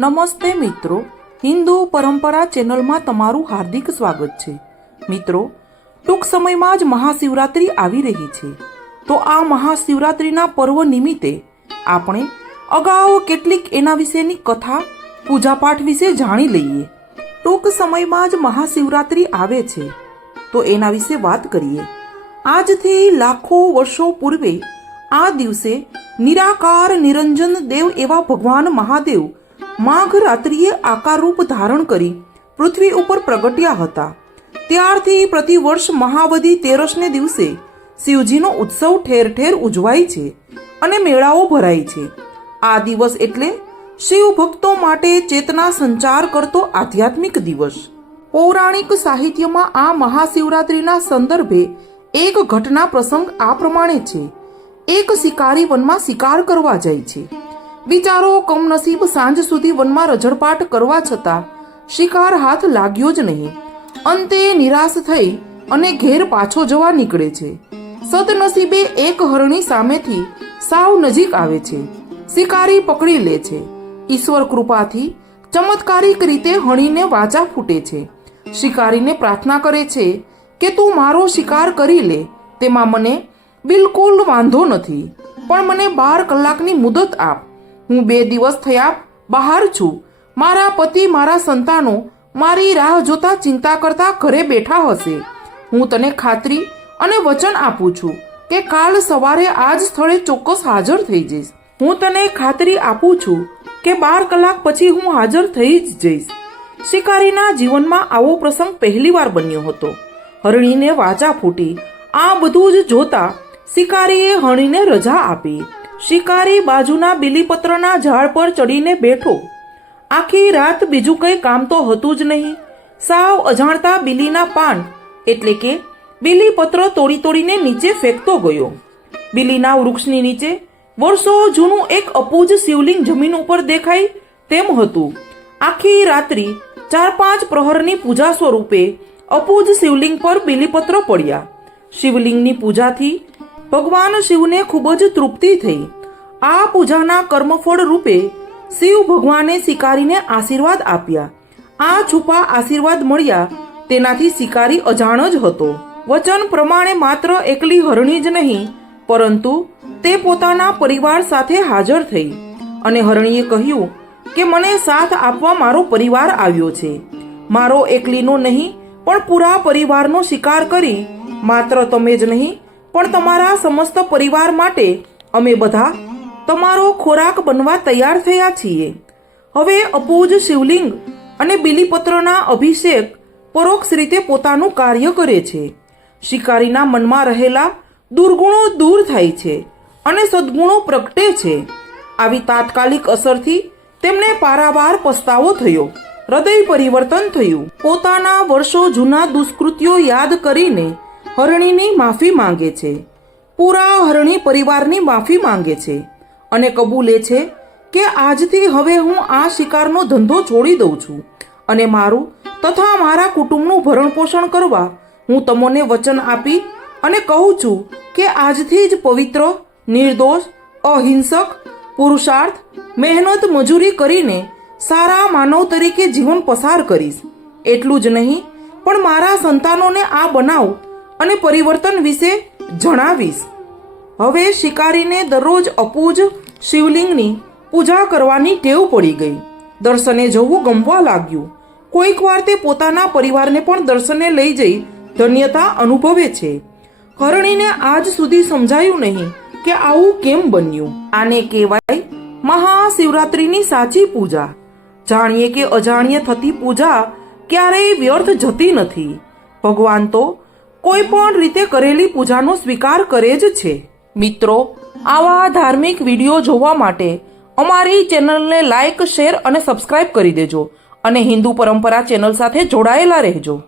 નમસ્તે મિત્રો. હિન્દુ પરંપરા ચેનલમાં તમારું હાર્દિક સ્વાગત છે. મિત્રો, ટૂંક સમયમાં જ મહાશિવરાત્રિ આવી રહી છે. તો આ મહાશિવરાત્રિના પર્વ નિમિત્તે આપણે અગાઉ કેટલીક એના વિશેની કથા, પૂજાપાઠ વિશે જાણી લઈએ. ટૂંક સમયમાં જ મહાશિવરાત્રિ આવે છે. તો એના વિશે વાત કરીએ. આજથી લાખો વર્ષો પૂર્વે આ દિવસે નિરાકાર નિરંજન દેવ એવા ભગવાન મહાદેવ માઘ રાત્રિએ આકારરૂપ ધારણ કરી પૃથ્વી ઉપર પ્રગટ્યા હતા. ત્યારથી પ્રતિવર્ષ મહાવદી તેરસને દિવસે શિવજીનો ઉત્સવ ઠેર ઠેર ઉજવાય છે અને મેળાઓ ભરાય છે. આ દિવસ એટલે શિવ ભક્તો માટે ચેતના સંચાર કરતો આધ્યાત્મિક દિવસ. પૌરાણિક સાહિત્યમાં આ મહાશિવરાત્રિના સંદર્ભે એક ઘટના પ્રસંગ આ પ્રમાણે છે. એક શિકારી વનમાં શિકાર કરવા જાય છે. બિચારો કમનસીબ સાંજ સુધી વનમાં રજળપાટ કરવા છતાં શિકાર હાથ લાગ્યો જ નહીં. અંતે નિરાશ થઈ અને ઘેર પાછો જવા નીકળે છે. સદનસીબે એક હરણી સામેથી સાવ નજીક આવે છે. શિકારી પકડી લે છે. ઈશ્વર કૃપાથી ચમત્કારિક રીતે હણીને વાચા ફૂટે છે. શિકારીને પ્રાર્થના કરે છે કે તું મારો શિકાર કરી લે. તેમાં મને બિલકુલ વાંધો નથી. પણ મને બાર કલાકની મુદત આપ. હું બે દિવસ થયા બહાર છું. મારા પતિ મારા સંતાનો મારી રાહ જોતા ચિંતા કરતા ઘરે બેઠા હશે. હું તને ખાતરી અને વચન આપું છું કે કાલ સવારે આ જ સ્થળે ચોક્કસ હાજર થઈ જઈશ. હું તને ખાતરી આપું છું કે બાર કલાક પછી હું હાજર થઈ જ જઈશ. શિકારીના જીવનમાં આવો પ્રસંગ પહેલીવાર બન્યો હતો. હરણીને વાચા ફૂટી. આ બધું જ જોતા શિકારીએ હણીને રજા આપી. શિકારી બાજુના બીલીપત્રના ઝાડ પર ચડીને બેઠો. આખી રાત બીજું કંઈ કામ તો હતું જ નહીં. સાવ અજાણતા બીલીના પાન, એટલે કે બીલીપત્ર તોડી તોડીને નીચે ફેંકતો ગયો. બીલીના વૃક્ષની નીચે વર્ષો જૂનું એક અપૂજ શિવલિંગ જમીન ઉપર દેખાય તેમ હતું. આખી રાત્રિ ચાર પાંચ પ્રહરની પૂજા સ્વરૂપે અપૂજ શિવલિંગ પર બીલીપત્ર પડ્યા. શિવલિંગની પૂજાથી ભગવાન શિવને ખૂબ જ તૃપ્તિ થઈ. આ પૂજાના કર્મફળ રૂપે શિવ ભગવાને શિકારીને આશીર્વાદ આપ્યા. આ છુપા આશીર્વાદ મળ્યા તેનાથી શિકારી અજાણ જ હતો. વચન પ્રમાણે માત્ર એકલી હરણી જ નહીં, પરંતુ તે પોતાના પરિવાર સાથે હાજર થઈ અને હરણીએ કહ્યું કે, મને સાથ આપવા મારો પરિવાર આવ્યો છે. મારો એકલીનો નહીં, પણ પૂરા પરિવારનો શિકાર કરી માત્ર તમે જ નહીં પણ તમારા સમસ્ત પરિવાર માટે અમે બધા તમારો ખોરાક બનવા તૈયાર થયા છીએ. હવે અપૂજ શિવલિંગ અને બિલીપત્રના અભિષેક પરોક્ષ રીતે પોતાનું કાર્ય કરે છે. શિકારીના મનમાં રહેલા દુર્ગુણો દૂર થાય છે અને સદ્ગુણો પ્રગટે છે. આવી તાત્કાલિક અસરથી તેમને પારાવાર પસ્તાવો થયો. હૃદય પરિવર્તન થયું. પોતાના વર્ષો જૂના દુષ્કૃત્યો યાદ કરીને હરણીની માફી માંગે છે. પૂરા હરણી પરિવારની માફી માંગે છે અને કબૂલે છે કે આજથી હવે હું આ શિકારનો ધંધો છોડી દઉં છું અને મારું તથા મારા કુટુંબનું ભરણ પોષણ કરવા હું તમને વચન આપી અને કહું છું કે આજથી જ પવિત્ર, નિર્દોષ, અહિંસક, પુરુષાર્થ, મહેનત મજૂરી કરીને સારા માનવ તરીકે જીવન પસાર કરીશ. એટલું જ નહીં, પણ મારા સંતાનોને આ બનાવ અને પરિવર્તન વિશે જણાવીશ. હવે શિકારીને દરરોજ અપૂજ શિવલિંગની પૂજા કરવાની ટેવ પડી ગઈ. દર્શને જવું ગમવા લાગ્યું. કોઈક વાર તે પોતાના પરિવારને પણ દર્શને લઈ જઈ ધન્યતા અનુભવે છે. હરણીને આજ સુધી સમજાયું નહીં કે આવું કેમ બન્યું. આને કહેવાય મહાશિવરાત્રિની સાચી પૂજા. જાણીએ કે અજાણીએ થતી પૂજા ક્યારેય વ્યર્થ જતી નથી. ભગવાન તો કોઈ પણ રીતે કરેલી પૂજાનો સ્વીકાર કરે જ છે. મિત્રો, આવા ધાર્મિક વીડિયો જોવા માટે અમારી ચેનલને લાઈક, શેર અને સબસ્ક્રાઇબ કરી દેજો અને હિન્દુ પરંપરા ચેનલ સાથે જોડાયેલા રહેજો.